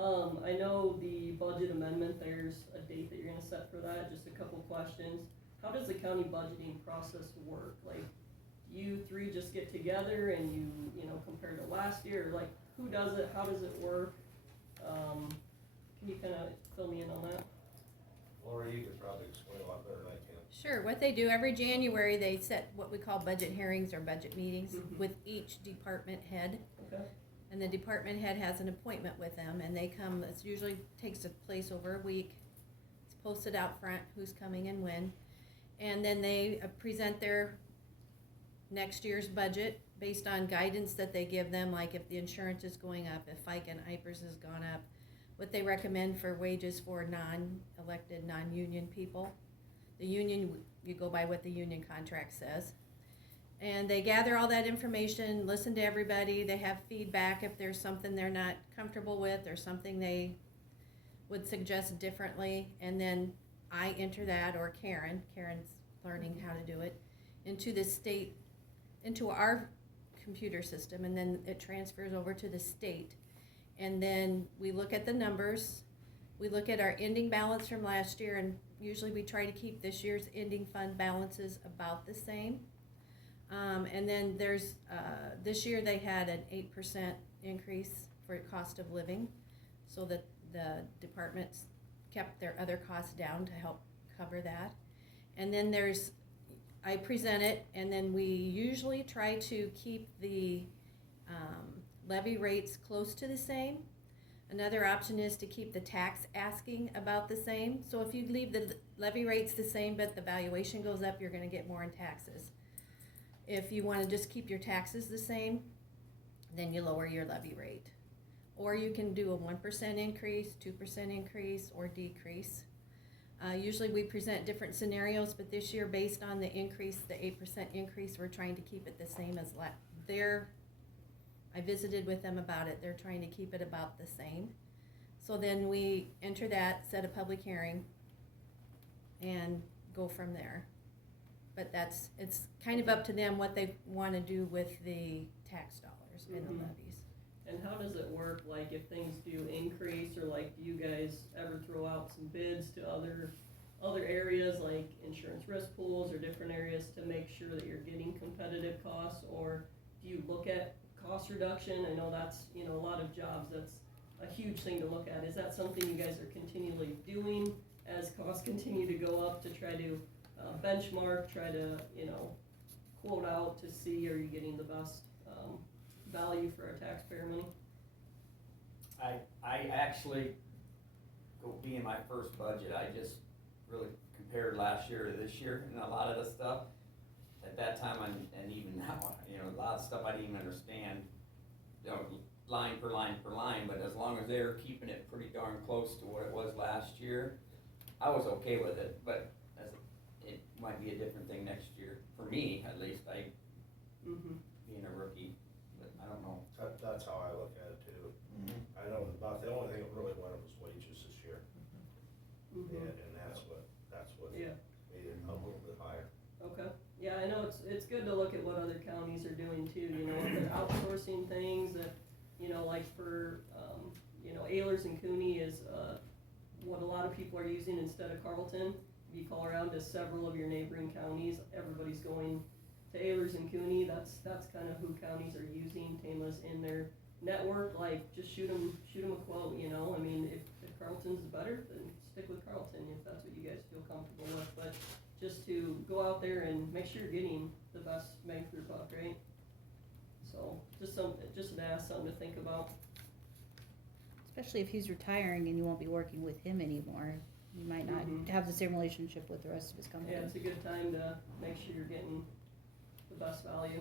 I know the budget amendment, there's a date that you're gonna set for that, just a couple questions. How does the county budgeting process work? Like, you three just get together and you know, compare to last year, or like, who does it, how does it work? Can you kinda fill me in on that? Laura, you could probably explain a lot better than I can. Sure, what they do every January, they set what we call budget hearings or budget meetings Mhm. with each department head. Okay. And the department head has an appointment with them, and they come, it usually takes place over a week. It's posted out front, who's coming and when. And then they present their next year's budget based on guidance that they give them, like if the insurance is going up, if FICA and IPERS has gone up, what they recommend for wages for non-elected, non-union people. The union, you go by what the union contract says. And they gather all that information, listen to everybody, they have feedback if there's something they're not comfortable with or something they would suggest differently. And then I enter that, or Karen's learning how to do it, into the state, into our computer system, and then it transfers over to the state. And then we look at the numbers, we look at our ending balance from last year, and usually we try to keep this year's ending fund balances about the same. And then there's, this year they had an 8% increase for cost of living, so that the departments kept their other costs down to help cover that. And then I present it, and then we usually try to keep the levy rates close to the same. Another option is to keep the tax asking about the same. So if you leave the levy rates the same but the valuation goes up, you're gonna get more in taxes. If you wanna just keep your taxes the same, then you lower your levy rate. Or you can do a 1% increase, 2% increase, or decrease. Usually we present different scenarios, but this year, based on the increase, the 8% increase, we're trying to keep it the same as I visited with them about it, they're trying to keep it about the same. So then we enter that, set a public hearing, and go from there. But it's kind of up to them what they wanna do with the tax dollars and the Mhm. levies. And how does it work, like if things do increase, or like do you guys ever throw out some bids to other areas like insurance risk pools or different areas to make sure that you're getting competitive costs? Or do you look at cost reduction? I know that's, you know, a lot of jobs, that's a huge thing to look at. Is that something you guys are continually doing as costs continue to go up, to try to benchmark, try to, you know, quote out to see, are you getting the best value for our taxpayer money? I actually, being my first budget, I just really compared last year to this year, and a lot of the stuff at that time, and even now, you know, a lot of stuff I didn't even understand, you know, line per line per line, but as long as they're keeping it pretty darn close to what it was last year, I was okay with it. But it might be a different thing next year, for me at least, being a rookie, but I don't know. That's how I look at it too. I know about, the only thing that really went up was wages this year. And that's what Yeah. made it a little bit higher. Okay, yeah, I know it's good to look at what other counties are doing too, you know, if they're outsourcing things that, you know, like for, you know, Ehlers and Cooney is, what a lot of people are using instead of Carlton. If you call around to several of your neighboring counties, everybody's going to Ehlers and Cooney. That's kind of who counties are using. Tama's in their network, like, just shoot them a quote, you know. I mean, if Carlton's better, then stick with Carlton if that's what you guys feel comfortable with. But just to go out there and make sure you're getting the best bang for your buck, right? So just an ask, something to think about. Especially if he's retiring and you won't be working with him anymore. You might not have the same relationship with the rest of his company. Yeah, it's a good time to make sure you're getting the best value.